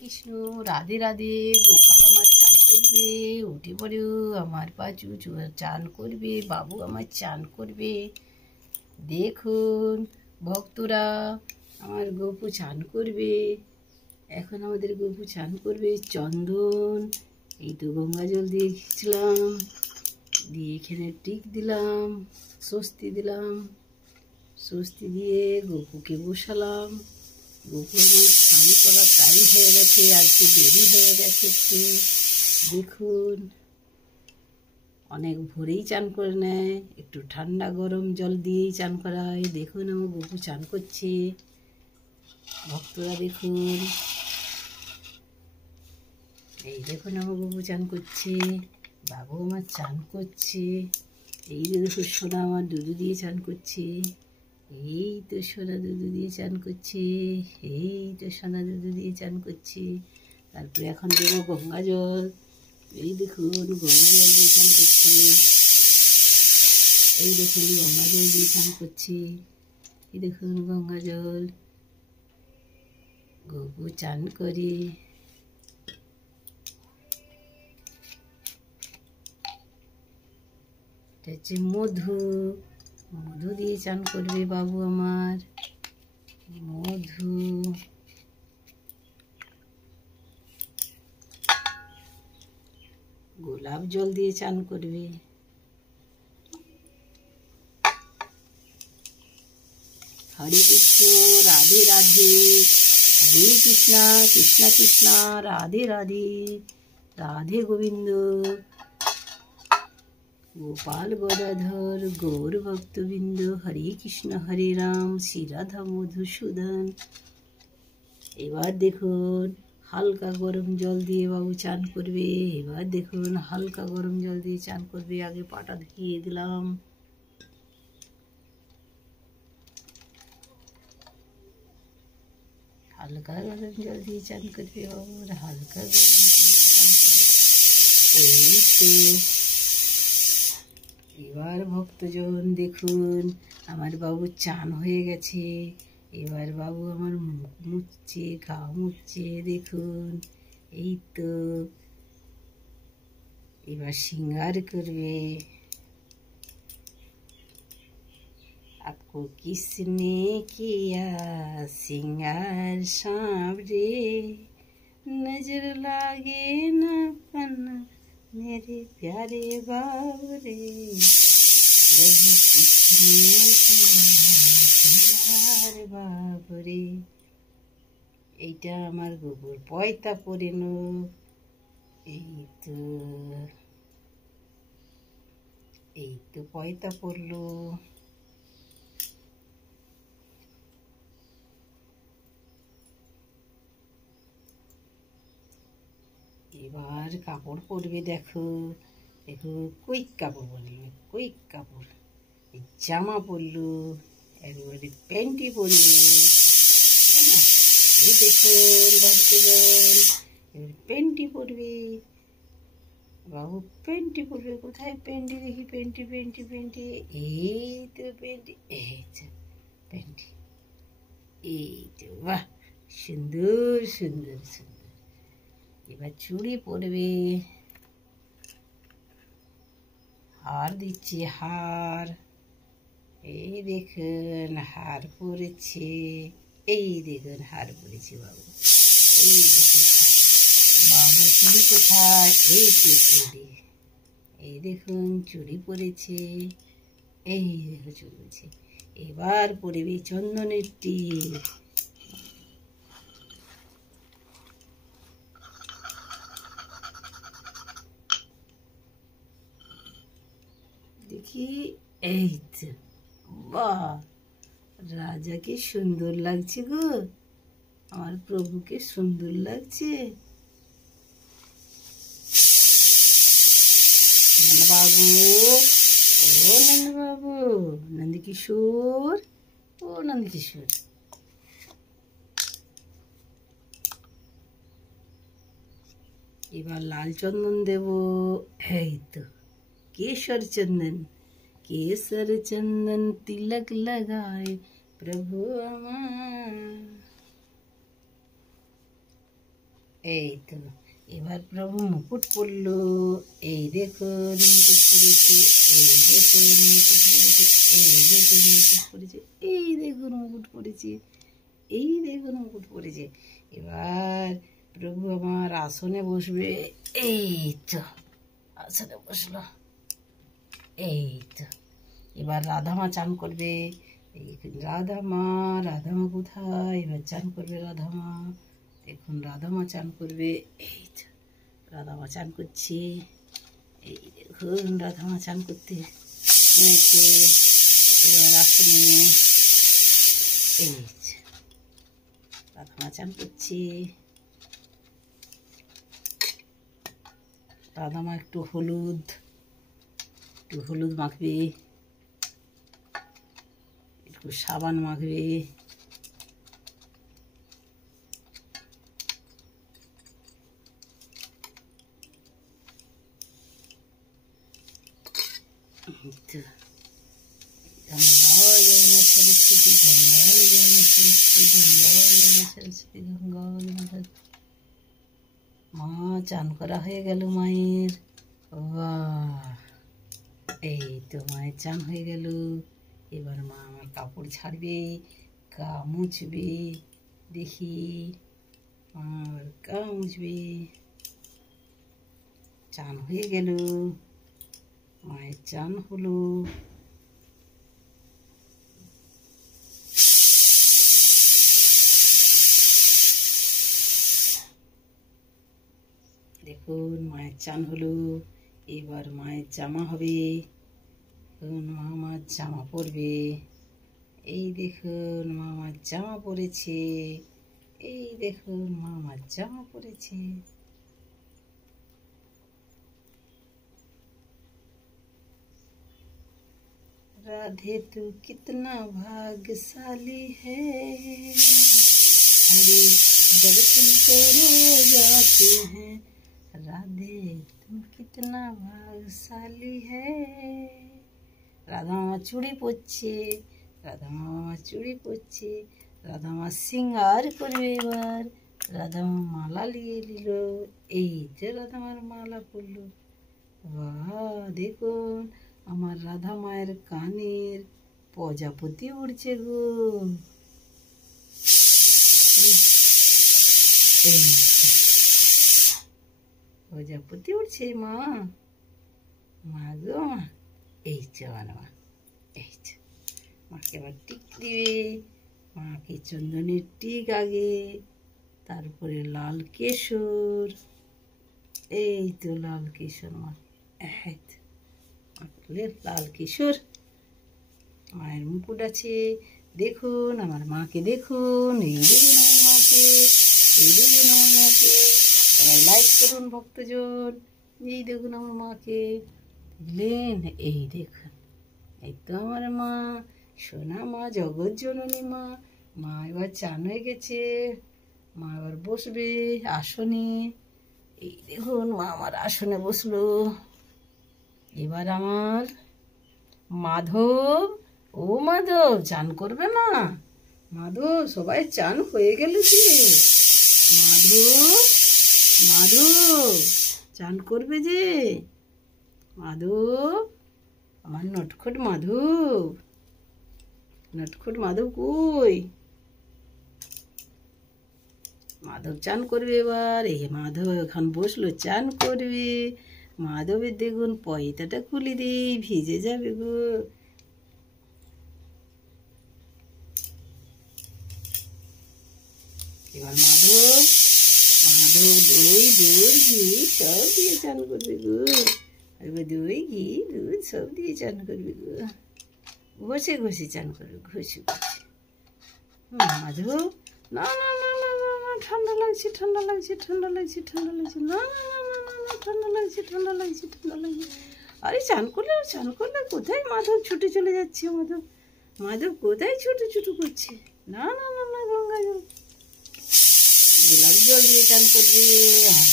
কৃষ্ণ রাধে রাধে। গোপাল আমার চান করবে, উঠে পড়েও আমার পাঁচু চান করবে, বাবু আমার চান করবে। দেখুন ভক্তরা, আমার গপু চান করবে। এখন আমাদের গপু চান করবে। চন্দন, এই তো গঙ্গা জল দিয়েছিলাম, দিয়ে এখানে টিক দিলাম, স্বস্তি দিলাম, স্বস্তি দিয়ে গপুকে বসালাম। গপু আমার স্নান করার টাইম হয়ে গেছে, আজকে দেরি হয়ে গেছে একটু। দেখুন অনেক ভোরেই চান করে নেয়, একটু ঠান্ডা গরম জল দিয়েই চান করায়। দেখুন আমার গপু চান করছে, ভক্তরা দেখুন। এই দেখুন আমার গপু চান করছে, বাবু আমার চান করছে। এই যে দেখুন সোনা আমার দুধু দিয়ে চান করছে। এই তো সোনা দুধু দিয়ে চান করছে, এই তো সোনা দুধু দিয়ে চান করছে। তারপরে এখন দেবো গঙ্গা জল। এই দেখুন গঙ্গা জল দিয়ে চান করছে। এই দেখুন গঙ্গা জল দিয়ে চান করছে। এই দেখুন গঙ্গা জল। গপু চান করে। এটা হচ্ছে মধু, মধু দিয়ে চান করবে বাবু আমার। মধু, গোলাপ জল দিয়ে চান করবে। হরে কৃষ্ণ রাধে রাধে, হরে কৃষ্ণ কৃষ্ণ কৃষ্ণ রাধে রাধে, রাধে গোবিন্দ গোপাল গদাধর গৌর ভক্তবৃন্দ। হরে কৃষ্ণ হরে রাম, শ্রী রাধা মধুসূদন। এবার দেখুন হালকা গরম জল দিয়ে বাবু চান করবে। এবার দেখুন হালকা গরম জল দিয়ে চান করবে। আগে পাটা ধুয়ে দিলাম। হালকা গরম জল দিয়ে চান করবে বাবু, হালকা গরম জল দিয়ে চান করবে। এই তো এবার ভক্তজন দেখুন আমার বাবু চান হয়ে গেছে। এবার বাবু আমার মুখ মুছছে, গা মুছছে। দেখুন এই তো এবার সিঙ্গার করবে। आपको किसने किया सिंगार सांवरे, नजर लागे न पन्ना मेरे प्यारे बाबरे, प्रभु किसने किया सिंगार बाबरे। এইটা আমার গোবর পয়তা পরিনো। এই তো পয়তা পড়লো। এবার কাপড় পরবে। দেখো দেখো কুইক কাপড় পরলো, কুইক কাপড়। এই জামা পরলো, একবারে প্যান্টি পরবে, তাই না? এই দেখুন ভক্তজন এবার প্যান্টি পরবে। বাবু প্যান্টি পরবে। কোথায় প্যান্টি দেখি? প্যান্টি প্যান্টি প্যান্টি, এই তো প্যান্টি, এই তো প্যান্টি, এই তো। বাহ, সুন্দর সুন্দর সুন্দর। এবার চুড়ি পরবে। হার দিচ্ছি, হার। এই দেখুন হার পরেছে, এই দেখুন হার পরেছে বাবু। এই দেখুন বাবু চুড়ি কোথায়? এই তো চুড়ি। এই দেখুন চুড়ি পরেছে, এই দেখো চুড়ি পরেছে। এবার পরবে চন্দনের টিপ। দেখি, এই তো, বাহ, রাজাকে সুন্দর লাগছে গো, আমার প্রভুকে সুন্দর লাগছে। বাবু, ও নন্দ বাবু, নন্দকিশোর, ও নন্দকিশোর। এবার লাল চন্দন দেব। এই তো केसर चंदन, केसर चंदन तिलक लगाए प्रभु আমার। এই তো এবার প্রভু মুকুট পরলো। এই দেখুন মুকুট পরেছে, এই দেখুন মুকুট পরেছে, এই দেখুন মুকুট পরেছে, এই দেখুন মুকুট পরেছে, এই দেখুন মুকুট পরেছে। এবার প্রভু আমার আসনে বসবে। এই তো আসনে বসলো। এই তো এবার রাধামা চান করবে। রাধামা কোথায়? এবার চান করবে রাধামা। দেখুন রাধামা চান করবে। এই তো রাধামা চান করছে। এই দেখুন রাধামা চান করতে এবার আসনে। এই রাধামা চান করছে। রাধামা একটু হলুদ মাখবে, একটু সাবান মাখবে। গঙ্গা যমুনা সরস্বতী, গঙ্গা যমুনা সরস্বতী, গঙ্গা যমুনা সরস্বতী, গঙ্গা যমুনা সরস্বতী। মা চান করা হয়ে গেল মায়ের। বাহ, এই তো মায়ের চান হয়ে গেল। এবার মা আমার কাপড় ছাড়বে, গা মুছবে। দেখি আমার গা মুছবে। চান হয়ে গেল, মায়ের চান হলো। দেখুন মায়ের চান হলো। এবার মায়ের জামা হবে। মা আমার জামা পরবে। এই দেখুন মা আমার জামা পরেছে। এই দেখুন মা আমার জামা পরেছে। राधे तू कितना भाग्यशाली है, हरि दर्शन को रोज आते हैं। राधे तुम कितना भाग्यशाली है। রাধা মামা চুড়ি পরছে, রাধা মামা চুড়ি পরছে। রাধা মা সিঙ্গার করবে। এবার রাধা মা মালা নিয়ে নিল। এই যে রাধা মার মালা পরলো। বাহ, দেখুন আমার রাধা মায়ের কানের প্রজাপতি উড়ছে গো। এই প্রজাপতি উড়ছে মা। মা গো মা, এই যে আমার মা। এই যে মাকে আবার টিক দিবে। মাকে চন্দনের টিক আগে, তারপরে লাল কেশর। এই তো লাল কেশর মা। লাল কিশোর মায়ের মুকুট আছে। দেখুন আমার মাকে, দেখুন এই দেখুন আমার মাকে, এই দেখুন আমার মাকে। সবাই লাইক করুন ভক্তজন। এই দেখুন আমার মাকে, বুঝলেন? এই দেখুন, এই তো আমার মা, সোনা মা, জগৎ জননী মা। মা এবার চান হয়ে গেছে। মা এবার বসবে আসনে। এই দেখুন মা আমার আসনে বসলো। এবার আমার মাধব, ও মাধব চান করবে না? মাধব, সবাই চান হয়ে গেল যে। মাধব চান করবে যে। মাধব, আমার নটখট মাধব কই? মাধব চান করবে এবার। এই মাধব এখন বসলো, চান করবে। মাধবের দেখুন পয়তাটা খুলে দিই, ভিজে যাবে গো। এবার মাধব দই দুধ ঘি সব দিয়ে চান করবে গো। এবার দই ঘি দুধ সব দিয়ে চান করবে গো। ঘষে ঘষে চান করবে, ঘষে ঘষে। মাধব, না না না না না না, ঠান্ডা লাগছে না না ঠান্ডা লাগছে। আরে চান করলে কোথায় মাধব ছুটে চলে যাচ্ছে। মাধব কোথায় ছুটু করছে। না না না না, গঙ্গা জল, গোলাপ জল দিয়ে চান করবে।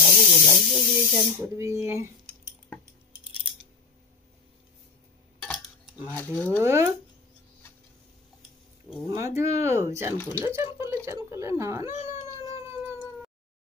বাবু গোলাপ জল দিয়ে চান করবে। মাধব, ও মাধব চান করলো। না না না